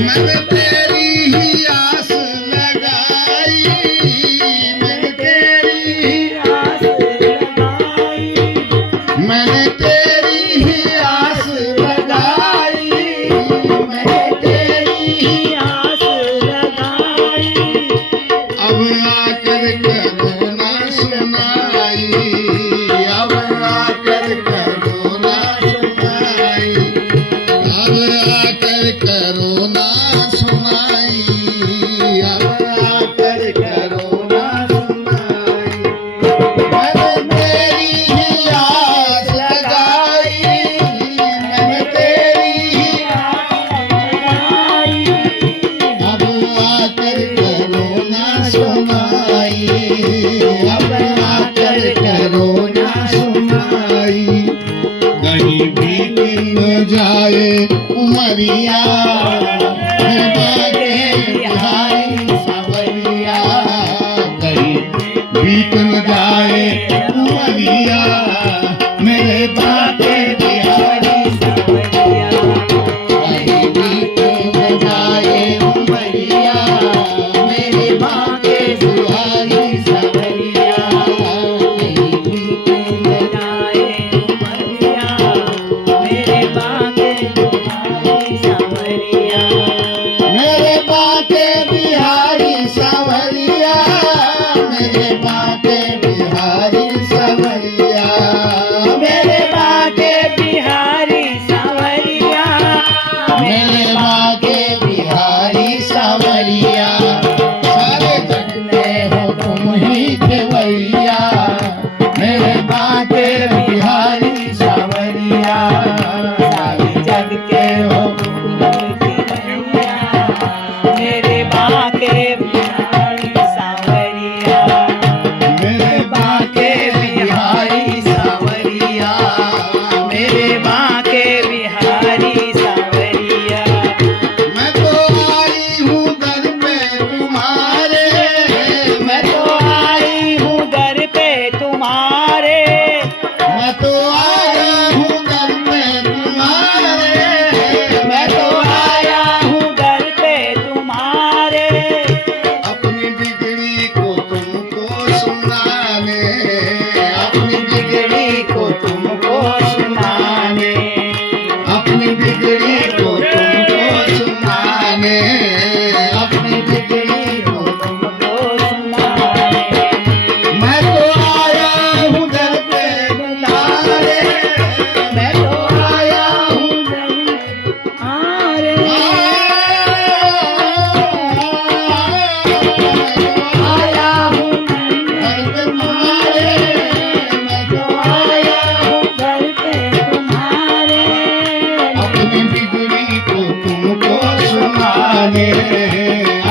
मैंने तेरी ही आस लगाई, मैंने तेरी ही आस लगाई, मैंने तेरी ही आस लगाई, मैंने तेरी ही आस लगाई। अब आकर करो ना सुनाई, अब आकर करो ना सुनाई, अब आकर करो ना सुनाई, अब आकर करो ना सुनाई। मैंने तेरी ही आस लगाई, मैंने तेरी ही आस लगाई, अब आकर करो ना सुनाई, अब आकर करो ना सुनाई। कहीं बीत न जाए उमरिया, बागे बिहारी सावरिया, कहीं बीत न जाए उमरिया, मेरे बागे बिहारी सावरिया, कहीं बीत न जाए उमरिया, मेरे बागे बिहारी सावरिया, कहीं बीत न जाए उमरिया, मेरे बागे बिहारी सावरिया, मेरे बागे बिहारी सावरिया, मेरे बागे बिहारी सावरिया, मेरे बागे बिहारी सावरिया, मेरे बागे बिहारी सावरिया। सारे जग में हो तुम ही खेवैया, मेरे बागे बिहारी सावरिया, सारे जग के हो तुम ही खेवैया, मेरे बागे बिहारी सावरिया, मेरे बागे बिहारी सावरिया, मेरे बागे बिहारी सावरिया। मैं तो आई हूँ दर पे तुम्हारे, मैं तो आई हूँ दर पे तुम्हारे, मैं तो आई हूँ दर पे तुम्हारे, मैं तो आया हूँ दर पे तुम्हारे। अपनी बिगड़ी को तुमको सुनाने, अपनी बिगड़ी को तुमको सुनाने, अपनी बिगड़ी को तुमको सुनाने, अपनी बिगड़ी को तुमको सुनाने। मैं तो आया हूँ दर पे तुम्हारे, मैं तो आया हूँ दर पे तुम्हारे, आया हूँ दर पे तुम्हारे, मैं तो आया हूँ दर पे तुम्हारे। अपनी बिगड़ी को तुमको सुनाने,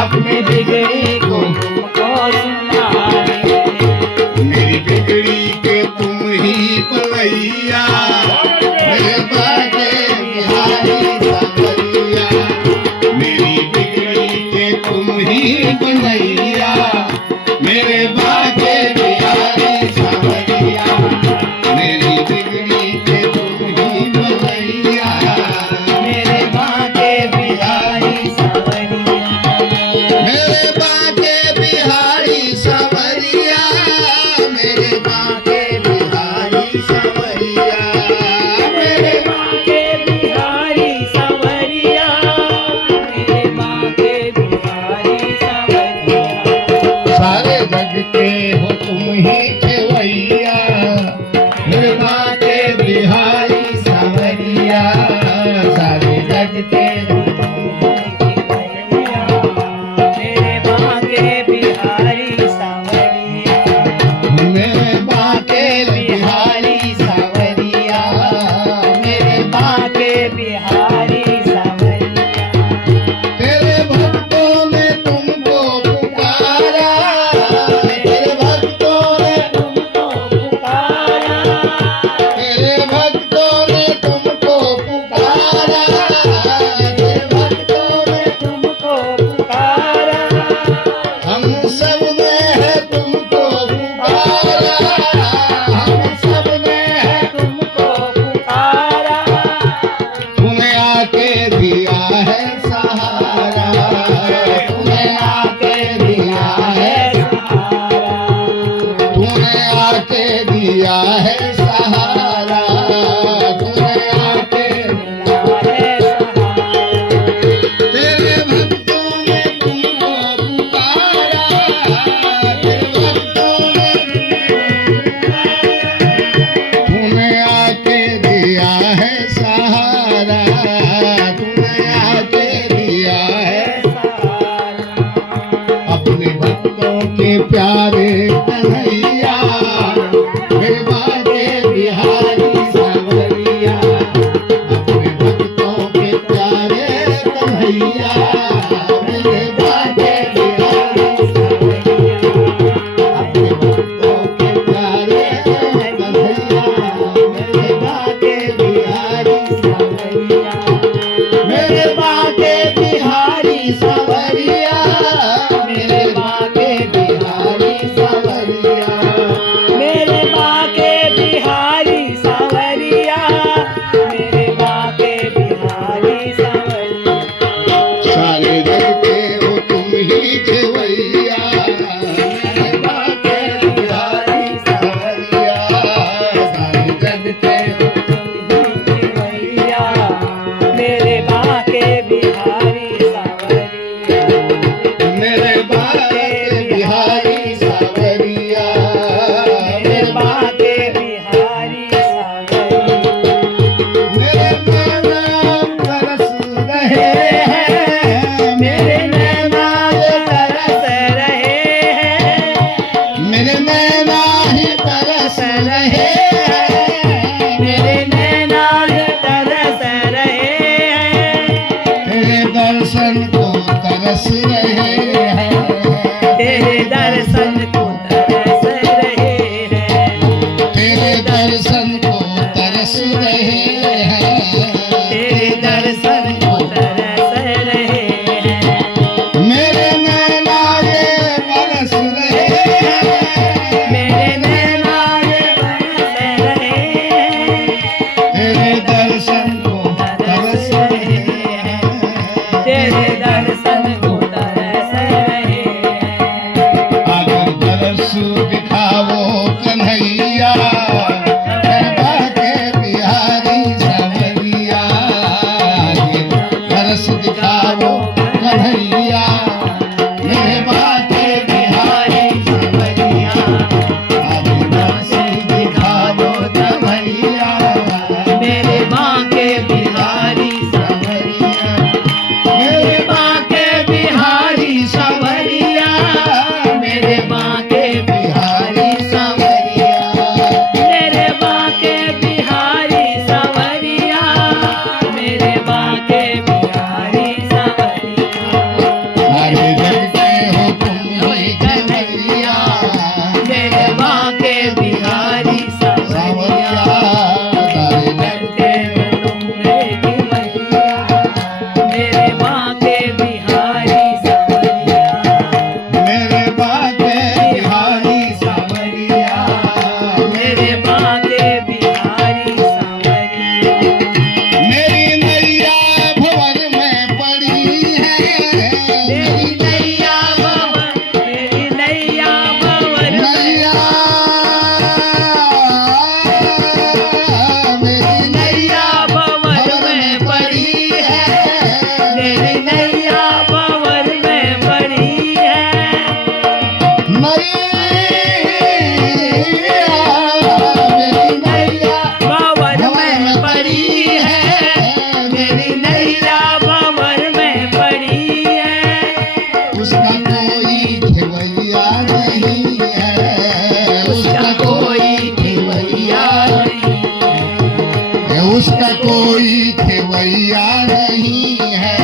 अपनी बिगड़ी को तुमको सुनाने। मेरी बिगड़ी के तुम ही पलैया, मेरे बागे बिहारी सावरिया, मेरी बिगड़ी के तुम ही पलैया, मेरे बागे बिहारी सावरिया, मेरी बिगड़ी के तुम ही पलैया, मेरे बागे बिहारी सावरिया, मेरे बागे बिहारी सावरिया, मेरे बागे बिहारी सावरिया, मेरे बागे बिहारी सावरिया, मेरे बागे बिहारी सावरिया। सारे जग के हो तुम ही खेवैया, मेरे बागे बिहारी सावरिया, सारे जग के हो तुम ही खेवैया, मेरे बागे बिहारी सावरिया, मेरे बागे बिहारी सावरिया, मेरे बागे बिहारी सावरिया। तेरे भक्तों ने तुमको पुकारा, तेरे भक्तों ने तुमको पुकारा, तेरे भक्तों ने तुमको पुकारा, तेरे भक्तों ने तुमको पुकारा। हम सब ने है तुमको पुकारा, हम सब ने है तुमको पुकारा। तुम्हें आके दिया है सहारा, दिया है सहारा, तूने आके मिला है सहारा। तेरे भक्तों ने तुमको पुकारा, तेरे भक्तों ने तूने आके दिया है सहारा, तूने आके दिया है अपने भक्तों के प्यारे कन्हैया, मेरे बाके बिहारी सांवरिया, अपने भक्तों के प्यारे कन्हैया, मेरे बाके बिहारी सांवरिया, अपने भक्तों के प्यारे कन्हैया, मेरे बाके बिहारी सांवरिया, मेरे बाके बिहारी सांवरिया, मेरे बाके बिहारी सांवरिया, मेरे बाके बिहारी सांवरिया, मेरे बाके बिहारी सांवरिया। सारे जग के हो तुम ही खेवैया, मेरे बाके बिहारी सांवरिया, सारे जग के हो भैया मेरे बाके बिहारी सांवरिया। मेरे बाके बिहारी सांवरिया, मेरे बाके बिहारी सांवरिया। मेरे नैना तरस रहे हैं, मेरे नैना तरस रहे हैं, मेरे नैना ही तरस रहे हैं, मेरे नैना तरस रहे हैं, तेरे दर्शन को तरस रहे हैं, तेरे दर्शन को तरस रहे हैं, तेरे दर्शन को तरस रहे हैं, तेरे दर्शन को तरस रहे हैं। मेरे नैना ये बरस रहे हैं, मेरे नैना तरस रहे हैं, तेरे दर्शन को तरस रहे हैं, तेरे दर्शन को तरस रहे हैं। आकर दरस दिखाओ कन्हैया, मेरे बाके बिहारी सांवरिया, दरस दिखाओ कन्हैया, मेरे बाके बिहारी सांवरिया, दरस दिखाओ कन्हैया, मेरे बाके बिहारी सांवरिया, मेरे बाके बिहारी सांवरिया, मेरे बाके बिहारी सांवरिया, मेरे बाके बिहारी सांवरिया, मेरे बाके बिहारी सांवरिया। सारे जग के हो तुम ही कन्हैया, मेरे बाके बिहारी सांवरिया, सारे जग करते हो तुम रे की मैया, मेरे बाके बिहारी सांवरिया। मेरे बाके बिहारी सांवरिया, मेरे बाके बिहारी सांवरिया। मेरी नैया भंवर में पड़ी है, मेरी नैया भंवर, मेरी नैया भंवर में, नैया मेरी नैया भंवर में पड़ी है, मेरी नैया भंवर में पड़ी है, मेरी नैया भंवर में पड़ी है, मेरी नैया भंवर में पड़ी है। उसका कोई खेवैया नहीं है, उसका कोई खेवैया नहीं, उसका कोई खेवैया नहीं है,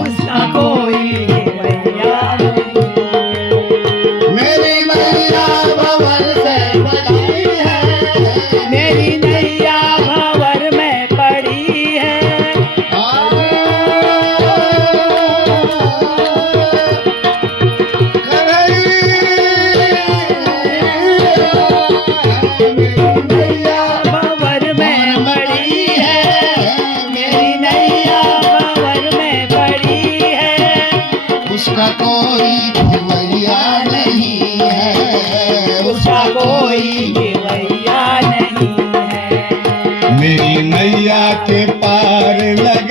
उसका कोई खेवैया नहीं। मेरी नैया भंवर से पड़ी है, मेरी नैया भंवर में पड़ी है, भंवर में पड़ी है, मेरी नैया भंवर में पड़ी है। उसका कोई खेवैया नहीं है, उसका कोई खेवैया के पार लग